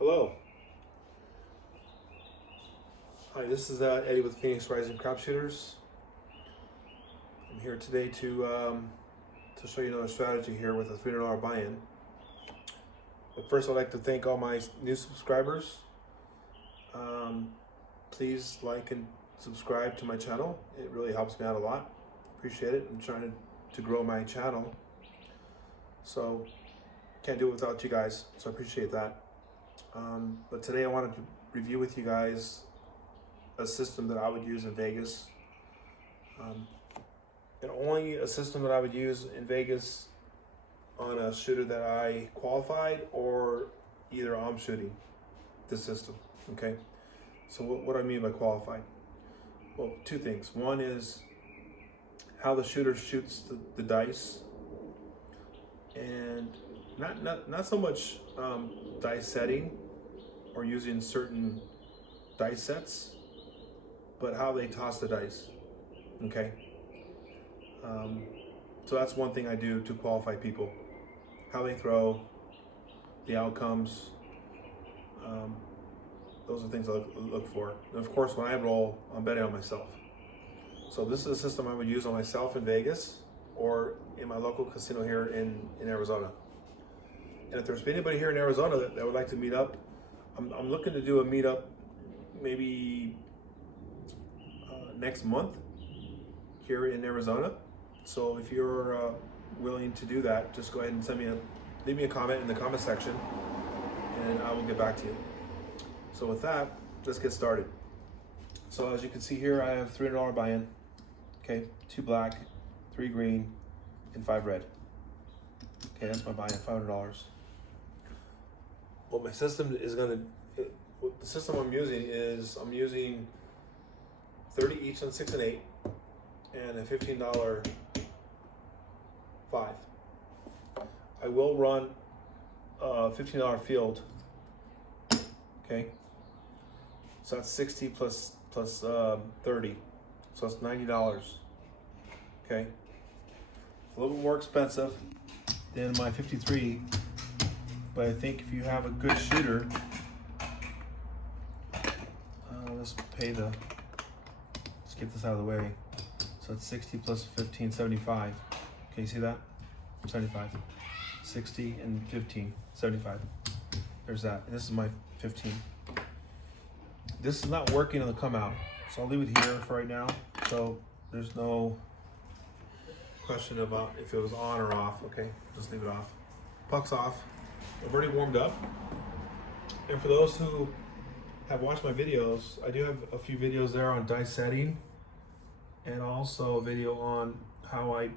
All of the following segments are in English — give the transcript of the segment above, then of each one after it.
Hello. Hi, this is Eddie with Phoenix Rising Crapshooters. I'm here today to show you another strategy here with a $300 buy-in. But first, I'd like to thank all my new subscribers. Please like and subscribe to my channel. It really helps me out a lot. Appreciate it. I'm trying to grow my channel, so can't do it without you guys. So I appreciate that. But today I wanted to review with you guys a system that I would use in Vegas. And only a system that I would use in Vegas on a shooter that I qualified, or either I'm shooting this system, okay? So what do I mean by qualified? Well, two things. One is how the shooter shoots the dice, and not so much dice setting or using certain dice sets, but how they toss the dice, okay? So that's one thing I do to qualify people. How they throw, the outcomes, those are things I look for. And of course, when I roll, I'm betting on myself. So this is a system I would use on myself in Vegas or in my local casino here in Arizona. And if there's anybody here in Arizona that would like to meet up, I'm looking to do a meetup maybe next month here in Arizona. So if you're willing to do that, just go ahead and leave me a comment in the comment section, and I will get back to you. So with that, let's get started. So as you can see here, I have $300 buy-in. Okay, 2 black, 3 green, and 5 red. Okay, that's my buy-in, $500. What my system is the system I'm using 30 each on 6 and 8, and a $15 5. I will run a $15 field. Okay, so that's 60 plus 30, so that's $90. Okay, it's a little bit more expensive than my 53, but I think if you have a good shooter, let's get this out of the way. So it's 60 plus 15, 75. Okay, you see that? 75, 60 and 15, 75. There's that. And this is my 15. This is not working on the come out, so I'll leave it here for right now. So there's no question about if it was on or off. Okay, just leave it off. Puck's off. I've already warmed up. And for those who have watched my videos, I do have a few videos there on dice setting, and also a video on how I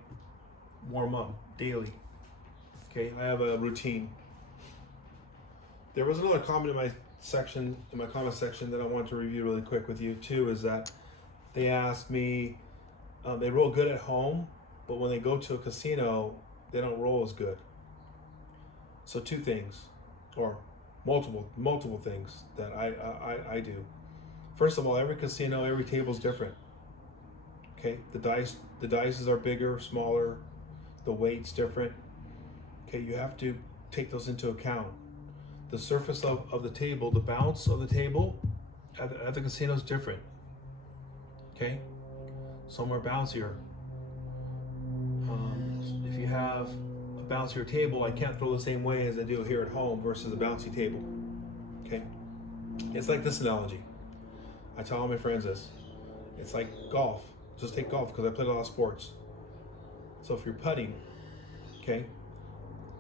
warm up daily. Okay, I have a routine. There was another comment in my comment section that I want to review really quick with you too, is that they asked me, they roll good at home, but when they go to a casino, they don't roll as good. So two things, or multiple things that I do. First of all, every casino, every table is different. Okay, the dices are bigger, smaller, the weight's different. Okay, you have to take those into account. The surface of the table, the bounce of the table at the casino is different. Okay, some are bouncier. If you have a bouncier table, I can't throw the same way as I do here at home versus a bouncy table. Okay, it's like this analogy. I tell all my friends this. It's like golf. Just take golf, because I played a lot of sports. So if you're putting, okay,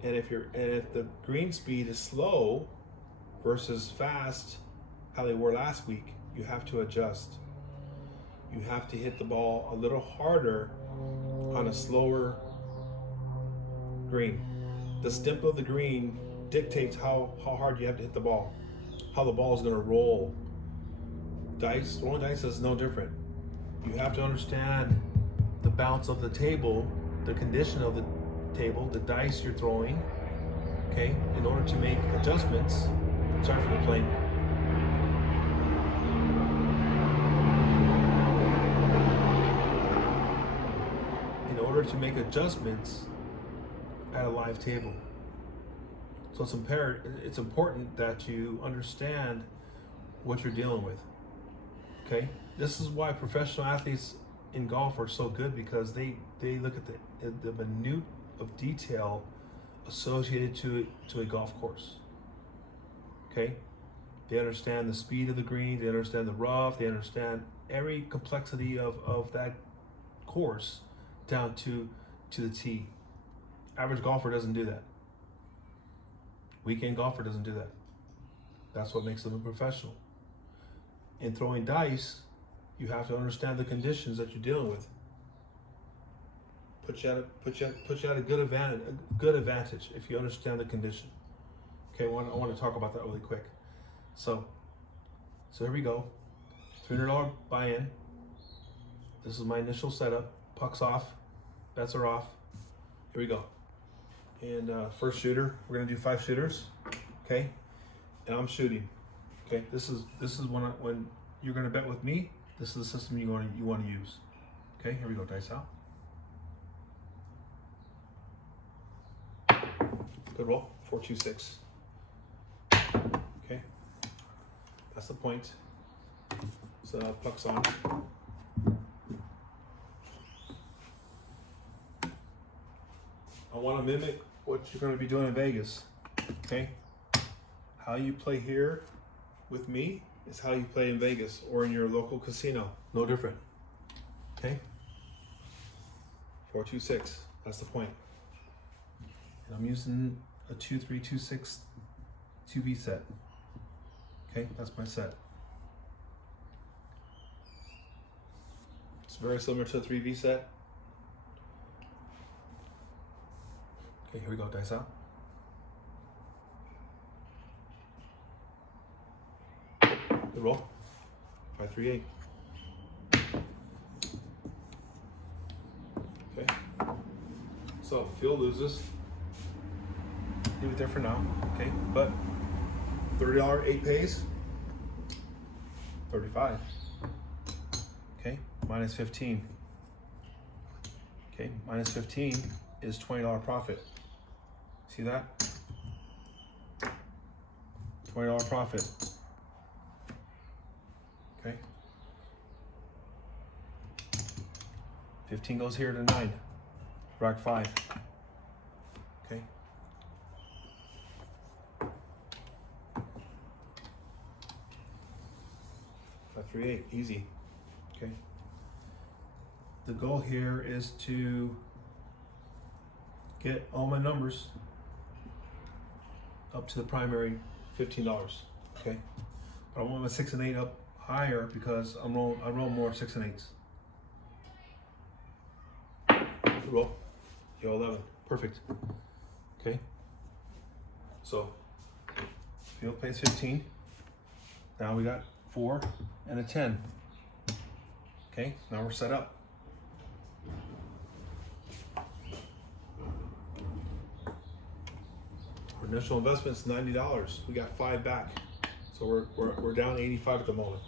and if the green speed is slow versus fast, how they were last week, you have to adjust. You have to hit the ball a little harder on a slower green. The stimp of the green dictates how hard you have to hit the ball, how the ball is going to roll. Rolling dice is no different. You have to understand the bounce of the table, the condition of the table, the dice you're throwing, okay, in order to make adjustments. Sorry for the plane. In order to make adjustments at a live table. So it's important that you understand what you're dealing with. Okay, this is why professional athletes in golf are so good, because they look at the minute of detail associated to a golf course. Okay, they understand the speed of the green, they understand the rough, they understand every complexity of that course down to the tee. Average golfer doesn't do that. Weekend golfer doesn't do that. That's what makes them a professional. In throwing dice, you have to understand the conditions that you're dealing with. Put you at a good advantage if you understand the condition. Okay, I want to talk about that really quick. So here we go. $300 buy-in. This is my initial setup. Pucks off, bets are off. Here we go. And first shooter, we're gonna do 5 shooters. Okay, and I'm shooting. Okay, this is when you're gonna bet with me. This is the system you want to use. Okay, here we go. Dice out. Good roll. 4, 2, 6. Okay, that's the point. So puck's on. I want to mimic what you're going to be doing in Vegas. Okay, how you play here with me is how you play in Vegas or in your local casino. No different. Okay, 4, 2, 6. That's the point. And I'm using a 2, 3, 2, 6 2V set. Okay, that's my set. It's very similar to a 3V set. Okay, here we go. Dice out. Good roll. 5, 3, 8. Okay. So field loses. Leave it there for now. Okay, but $30 8 pays. 35. Okay, minus 15. Okay, minus 15 is $20 profit. See that? $20 profit. Okay. 15 goes here to 9. Rack 5. Okay. Five, 3, 8. Easy. Okay. The goal here is to get all my numbers up to the primary $15. Okay. But I want my 6 and 8 up higher because I roll more 6 and 8s. Good roll. Yo, 11. Perfect. Okay. So field pays 15. Now we got 4 and a 10. Okay. Now we're set up. Our initial investment's $90. We got 5 back. So we're down 85 at the moment.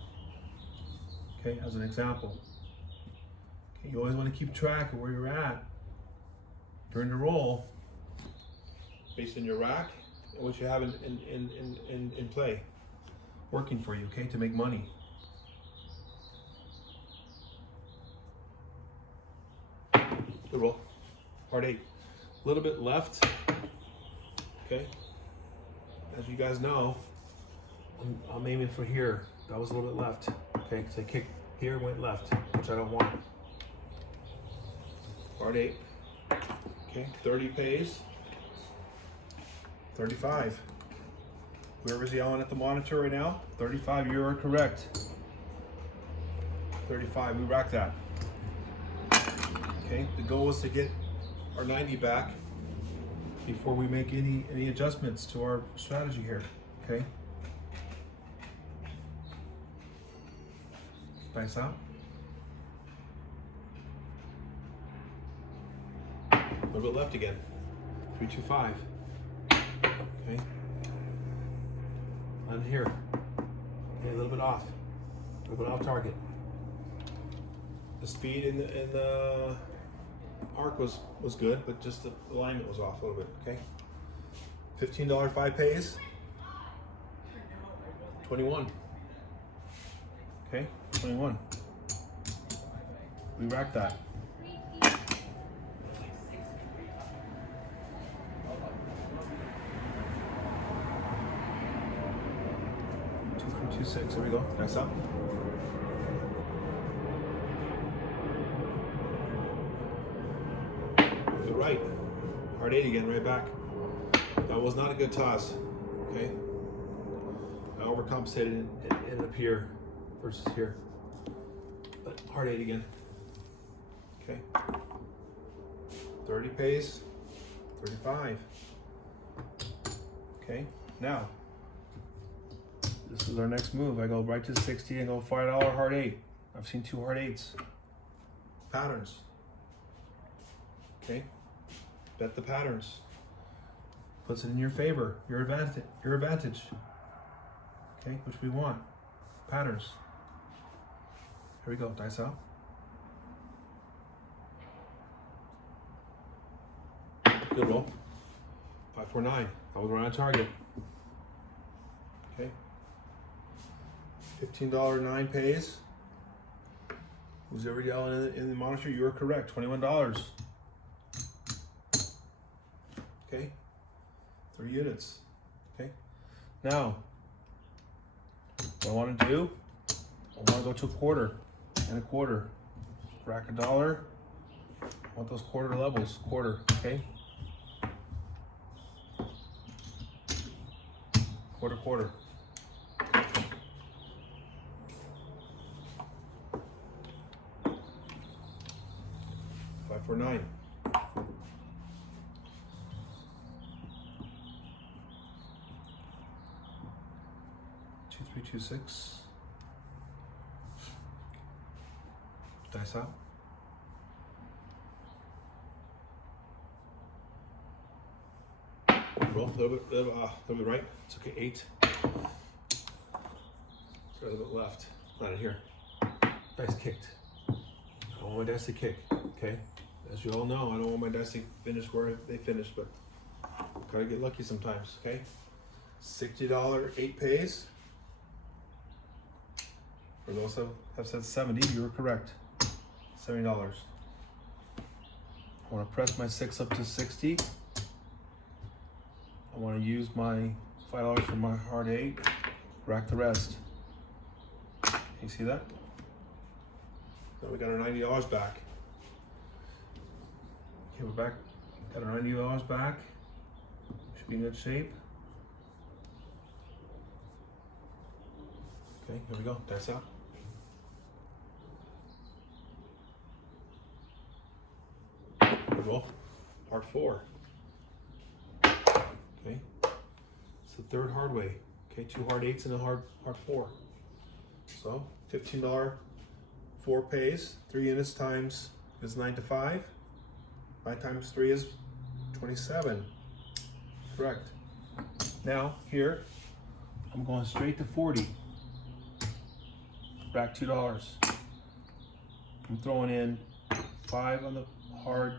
Okay, as an example. Okay, you always want to keep track of where you're at during the roll, based on your rack and what you have in play, working for you. Okay, to make money. Good roll. Part 8. A little bit left. Okay. As you guys know, I'm aiming for here. That was a little bit left. Okay, because I kicked here, went left, which I don't want. Part 8. Okay, 30 pays. 35. Whoever's yelling at the monitor right now, 35, you are correct. 35, we racked that. Okay, the goal is to get our 90 back before we make any adjustments to our strategy here. Okay. Dice out. A little bit left again. 3, 2, 5. Okay. On here. Okay, a little bit off. A little bit off target. The speed in the arc was good, but just the alignment was off a little bit. Okay. $15 5 pays. 21. Okay, 21. We racked that. 2326. There we go. Nice up. You're right. Hard 8 again, right back. That was not a good toss. Okay. I overcompensated in up here versus here. But hard 8 again. Okay. 30 pays. 35. Okay. Now, this is our next move. I go right to 60 and go $5 hard 8. I've seen 2 hard 8s. Patterns. Okay. Bet the patterns. Puts it in your favor, your advantage. Okay, which we want. Patterns. Here we go, dice out. Good roll. 549. That was right on target. Okay. $15 9 pays. Who's ever yelling in the monitor? You are correct. $21. Okay. 3 units. Okay. Now, what I want to do, I want to go to a quarter and a quarter. Rack $1. I want those quarter levels. Quarter. Okay. Quarter, quarter. $549. 2326. Dice out. Roll a little bit right. It's okay. 8. Got a little bit left. Not in here. Dice kicked. I want my dice to kick. Okay. As you all know, I don't want my dice to finish where they finish, but gotta get lucky sometimes. Okay. $60 8 pays. For those who have said 70, you were correct. $70. I want to press my 6 up to 60. I want to use my $5 for my hard 8. Rack the rest. You see that? Then we got our $90 back. Okay, we're back. Got our $90 back. Should be in good shape. Okay, here we go. Dice out. Good roll. Hard 4. Okay. It's the third hard way. Okay, 2 hard 8s and a hard 4. So $15 4 pays. 3 units times is 9 to 5. 9 times 3 is 27. Correct. Now here, I'm going straight to 40. Back $2. I'm throwing in 5 on the hard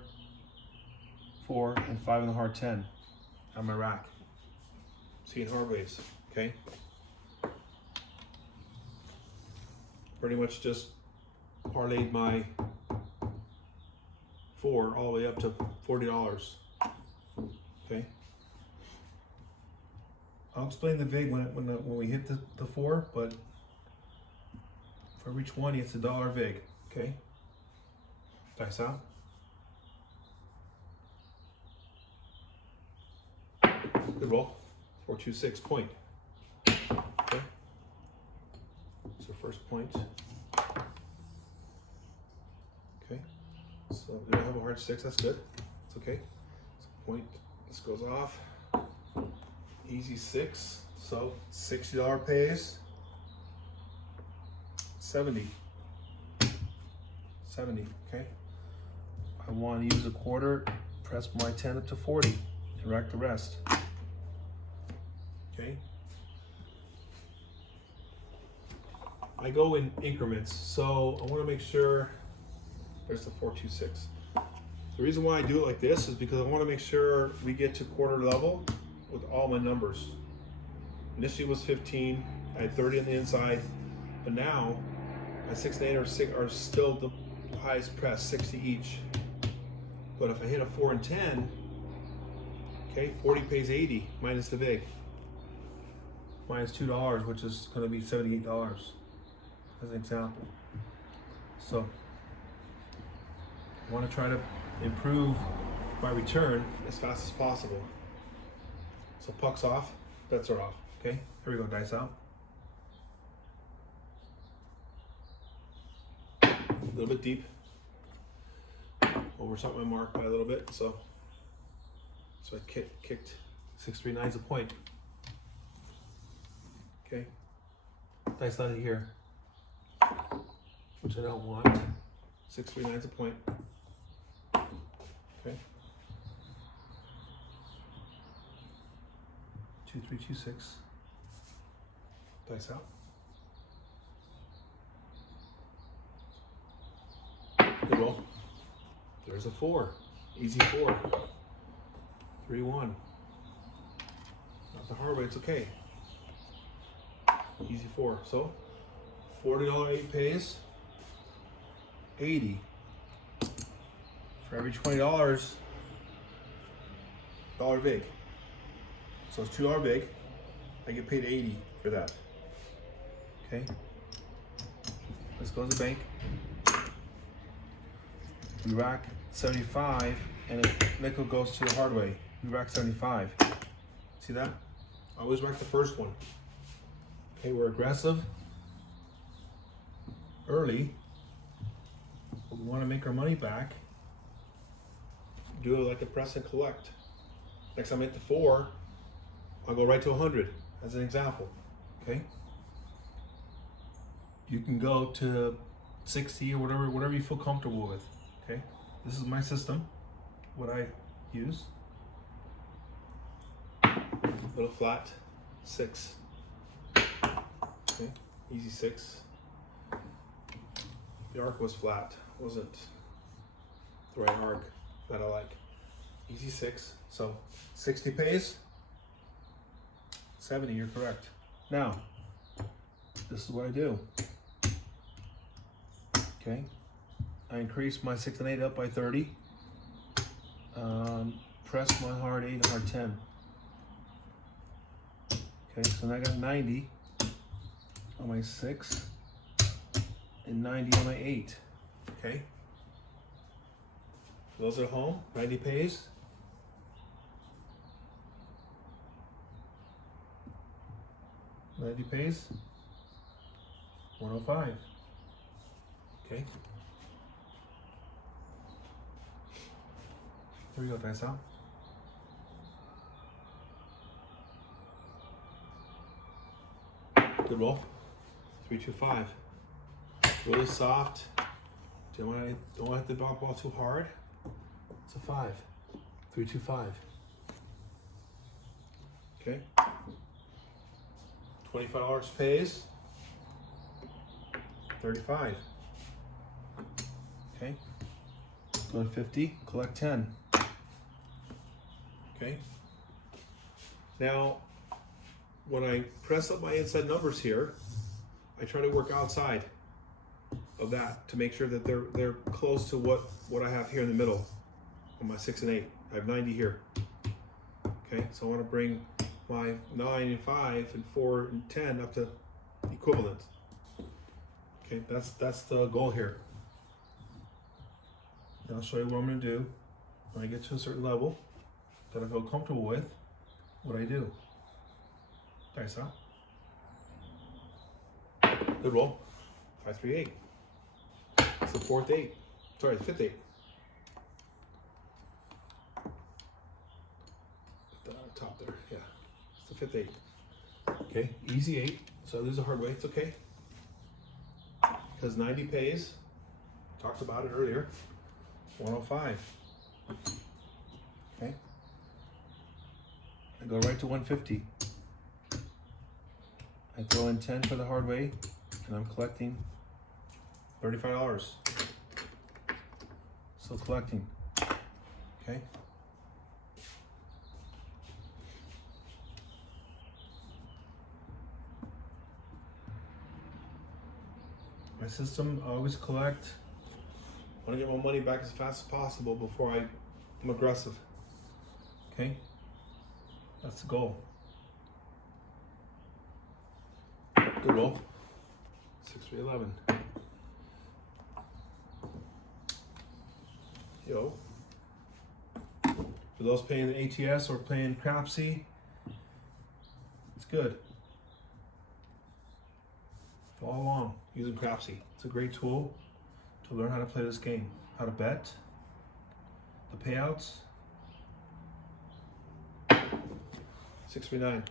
4 and 5 on the hard 10 on my rack. Seeing hard ways, okay? Pretty much just parlayed my 4 all the way up to $40. Okay. I'll explain the vig when we hit the 4, but for every 20, it's $1 vig. Okay. Dice out. Good roll. 426 point. Okay. So first point. Okay. So we don't have a hard 6. That's good. It's okay. So point. This goes off. Easy 6. So $60 pays. 70. 70. Okay. I want to use a quarter. Press my 10 up to 40 and rack the rest. Okay. I go in increments, so I want to make sure there's the 426. The reason why I do it like this is because I want to make sure we get to quarter level with all my numbers. Initially was 15, I had 30 on the inside, but now my 6 and 8 are still the highest press, 60 each. But if I hit a 4 and 10, okay, 40 pays 80 minus the vig. Minus $2, which is going to be $78 as an example. So I want to try to improve my return as fast as possible. So pucks off, bets are off. Okay, here we go, dice out. A little bit deep. Overshot my mark by a little bit, so I kicked 639's a point. Okay, dice out of here, which I don't want. 639's a point. Okay. 2326. Dice out. Good roll. There's a 4. Easy 4. 3-1. Not the hard way, it's okay. Easy 4. So $40 8 pays 80. For every $20, $1 vig. So it's $2 vig. I get paid 80 for that. Okay. Let's go to the bank. We rack 75, and if nickel goes to the hard way, we rack 75. See that? I always rack the first one. Okay, we're aggressive early, but we want to make our money back. Do it like a press and collect. Next time I hit the 4, I'll go right to 100 as an example. Okay. You can go to 60 or whatever you feel comfortable with. Okay, this is my system, what I use. Little flat, 6. Okay, easy 6. The arc was flat, wasn't the right arc that I like. Easy 6, so 60 pays, 70, you're correct. Now, this is what I do. Okay. I increased my 6 and 8 up by 30. Press my hard 8 and hard 10. Okay, so now I got 90 on my 6 and 90 on my 8. Okay. For those at home, 90 pays. $90 pays. 105. Okay. Here we go, dice out. Good roll. 325. Really soft. Don't want the dog ball too hard. It's a 5. 325. Okay. $25 pays. 35. Okay. Go to 50. Collect 10. Okay. Now, when I press up my inside numbers here, I try to work outside of that to make sure that they're close to what I have here in the middle on my 6 and 8. I have 90 here. Okay, so I want to bring my 9 and 5 and 4 and 10 up to equivalent. Okay, that's the goal here. Now I'll show you what I'm going to do when I get to a certain level that I feel comfortable with, what I do. Dice out. Good roll. 538. It's the 4th 8. Sorry, the 5th 8. Put that on top there. Yeah. It's the 5th 8. Okay, easy 8. So I lose a hard way. It's okay. Because 90 pays. Talked about it earlier. 105. Okay. I go right to 150. I throw in 10 for the hard way, and I'm collecting $35. So collecting. Okay. My system, I always collect. I want to get my money back as fast as possible before I'm aggressive. Okay? That's the goal. Good roll. 6-3-11. Yo. For those playing the ATS or playing Crapsy, it's good. Follow along using Crapsy. It's a great tool to learn how to play this game, how to bet, the payouts. 6-3-9.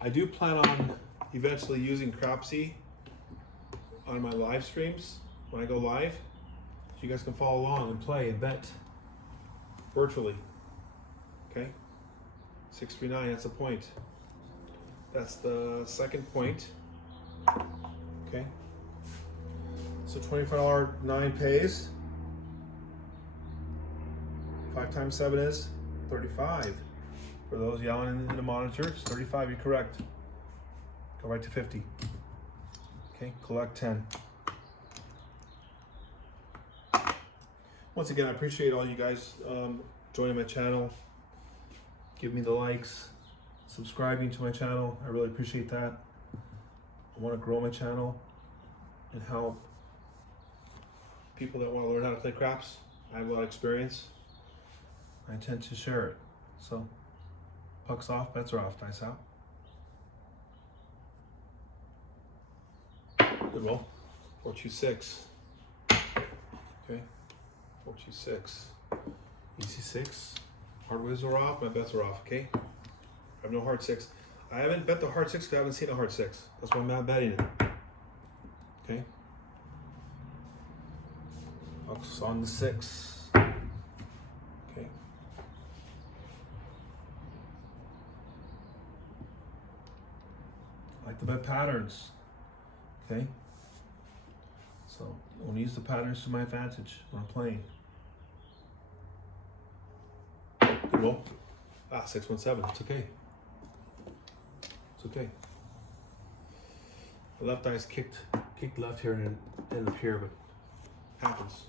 I do plan on eventually using Crapsy on my live streams when I go live, so you guys can follow along and play and bet virtually. Okay, 6-3-9. That's the point. That's the second point. Okay. So $25 9 pays. 5 times 7 is 35. For those yelling in the monitor, it's 35. You're correct. Go right to 50. Okay, collect 10. Once again, I appreciate all you guys joining my channel, giving me the likes, subscribing to my channel. I really appreciate that. I want to grow my channel and help people that want to learn how to play craps. I have a lot of experience. I intend to share it. So, pucks off, bets are off. Dice out. Good roll. 4-2-6. Okay. 4-2-6. EC6. Hard whiz are off. My bets are off. Okay. I have no hard 6. I haven't bet the hard 6 because I haven't seen a hard 6. That's why I'm not betting it. Okay. Pucks on the 6. Okay. I like to bet patterns. Okay. So I want to use the patterns to my advantage when I'm playing. Good roll. 6-1-7. It's okay. It's okay. The left eye's kicked left here and ended up here, but happens.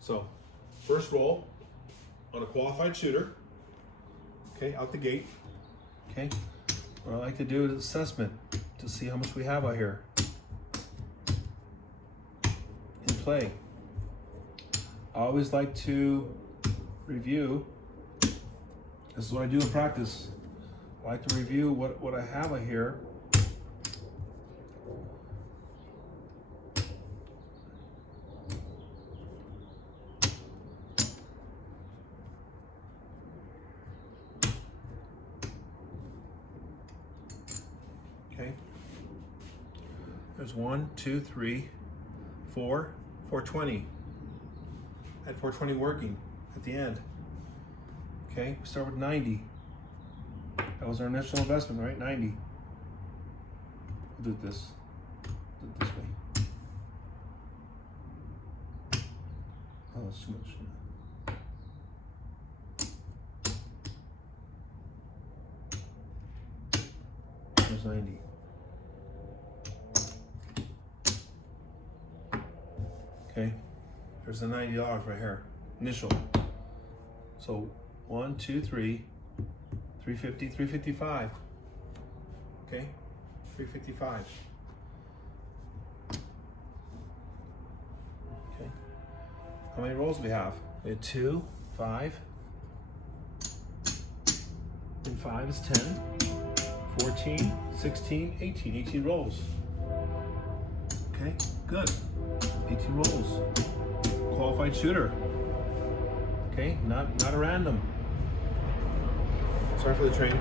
So first roll on a qualified shooter. Okay, out the gate. Okay. What I like to do is assessment to see how much we have out here in play. I always like to review. This is what I do in practice. I like to review what I have out here. Okay. There's 1, 2, 3, 4, 420. I had 420 working at the end. Okay, we start with 90. That was our initial investment, right? 90. We'll do this. Do it this way. Oh, that's too much. There's 90. Okay, there's the $90 right here. Initial. So 1, 2, 3, 350, 355. Okay, 355. Okay. How many rolls do we have? We had 2, 5, and 5 is 10, 14, 16, 18. 18 rolls. Okay, good. 18 rolls. Qualified shooter. Okay, not a random. Sorry for the train.